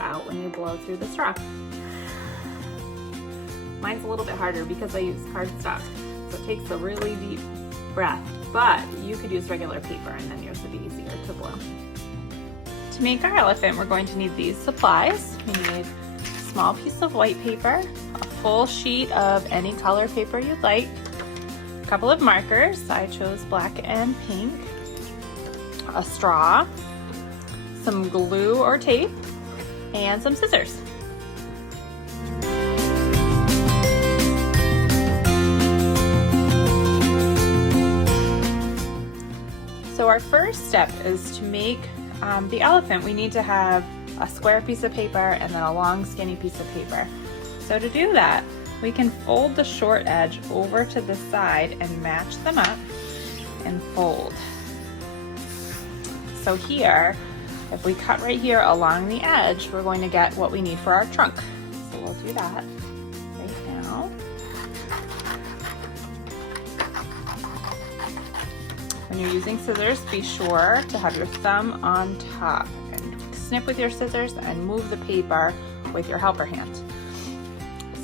out when you blow through the straw. Mine's a little bit harder because I use cardstock, so it takes a really deep breath, but you could use regular paper and then yours would be easier to blow. To make our elephant, we're going to need these supplies. We need a small piece of white paper, a full sheet of any color paper you'd like, a couple of markers, I chose black and pink, a straw, some glue or tape, and some scissors. So our first step is to make the elephant. We need to have a square piece of paper and then a long skinny piece of paper. So to do that, we can fold the short edge over to the side and match them up and fold. So here, if we cut right here along the edge, we're going to get what we need for our trunk. So we'll do that right now. When you're using scissors, be sure to have your thumb on top and snip with your scissors and move the paper with your helper hand.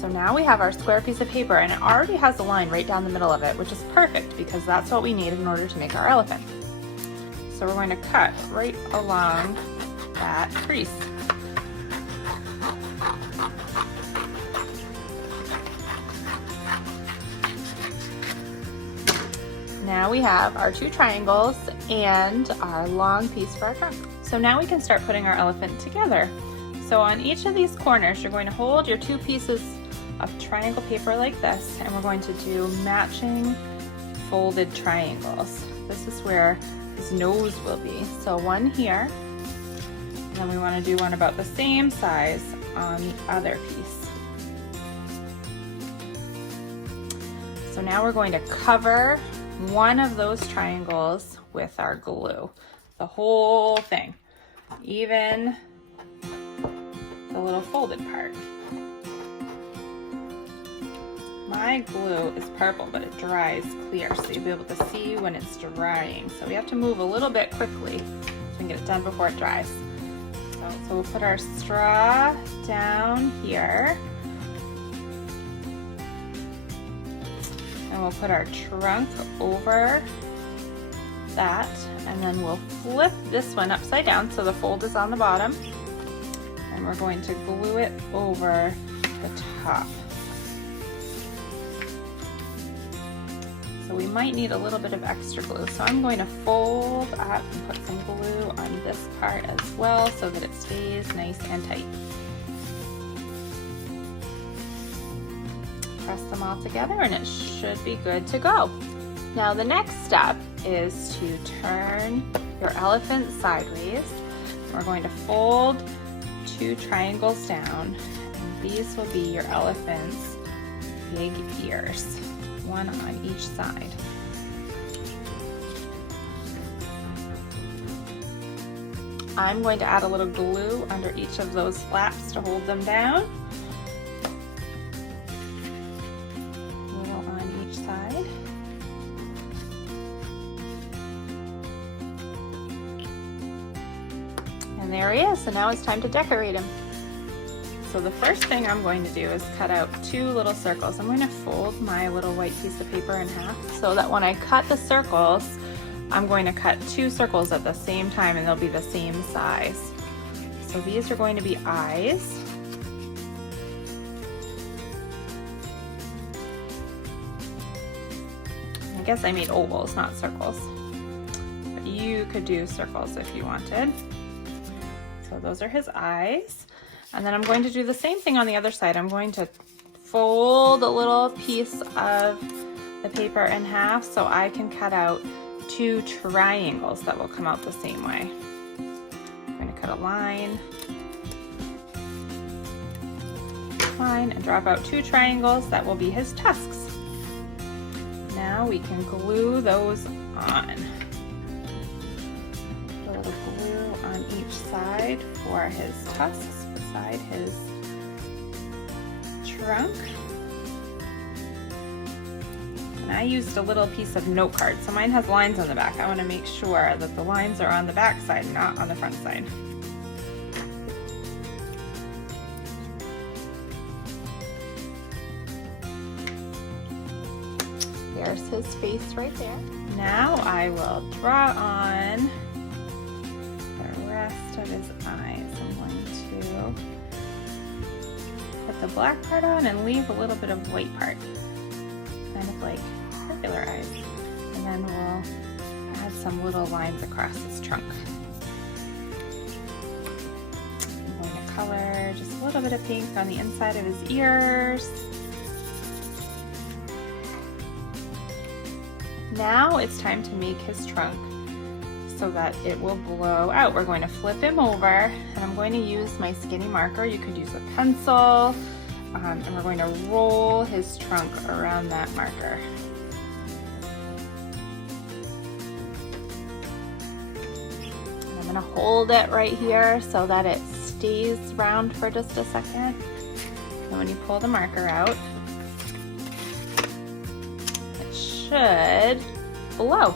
So now we have our square piece of paper and it already has a line right down the middle of it, which is perfect because that's what we need in order to make our elephant. So we're going to cut right along that crease. Now we have our two triangles and our long piece for our trunk. So now we can start putting our elephant together. So on each of these corners, you're going to hold your two pieces of triangle paper like this, and we're going to do matching folded triangles. This is where his nose will be. So one here, and then we want to do one about the same size on the other piece. So now we're going to cover one of those triangles with our glue, the whole thing, even the little folded part. My glue is purple, but it dries clear, so you'll be able to see when it's drying. So we have to move a little bit quickly so we can get it done before it dries. So we'll put our straw down here. And we'll put our trunk over that, and then we'll flip this one upside down so the fold is on the bottom, and we're going to glue it over the top. So we might need a little bit of extra glue, so I'm going to fold up and put some glue on this part as well so that it stays nice and tight. Press them all together and it should be good to go. Now the next step is to turn your elephant sideways. We're going to fold two triangles down, and these will be your elephant's big ears, one on each side. I'm going to add a little glue under each of those flaps to hold them down. And there he is, so now it's time to decorate him. So the first thing I'm going to do is cut out two little circles. I'm going to fold my little white piece of paper in half so that when I cut the circles, I'm going to cut two circles at the same time and they'll be the same size. So these are going to be eyes. I guess I made ovals, not circles. But you could do circles if you wanted. So those are his eyes. And then I'm going to do the same thing on the other side. I'm going to fold a little piece of the paper in half so I can cut out two triangles that will come out the same way. I'm going to cut a line, and drop out two triangles that will be his tusks. Now we can glue those on. Put a little glue on each side for his tusks beside his trunk. And I used a little piece of note card, so mine has lines on the back. I want to make sure that the lines are on the back side, not on the front side. there's his face right there. Now I will draw on the rest of his eyes. I'm going to put the black part on and leave a little bit of white part, kind of like regular eyes. And then we'll add some little lines across his trunk. I'm going to color just a little bit of pink on the inside of his ears. Now it's time to make his trunk so that it will blow out. We're going to flip him over, and I'm going to use my skinny marker. You could use a pencil, and we're going to roll his trunk around that marker. And I'm going to hold it right here so that it stays round for just a second. And when you pull the marker out, should blow.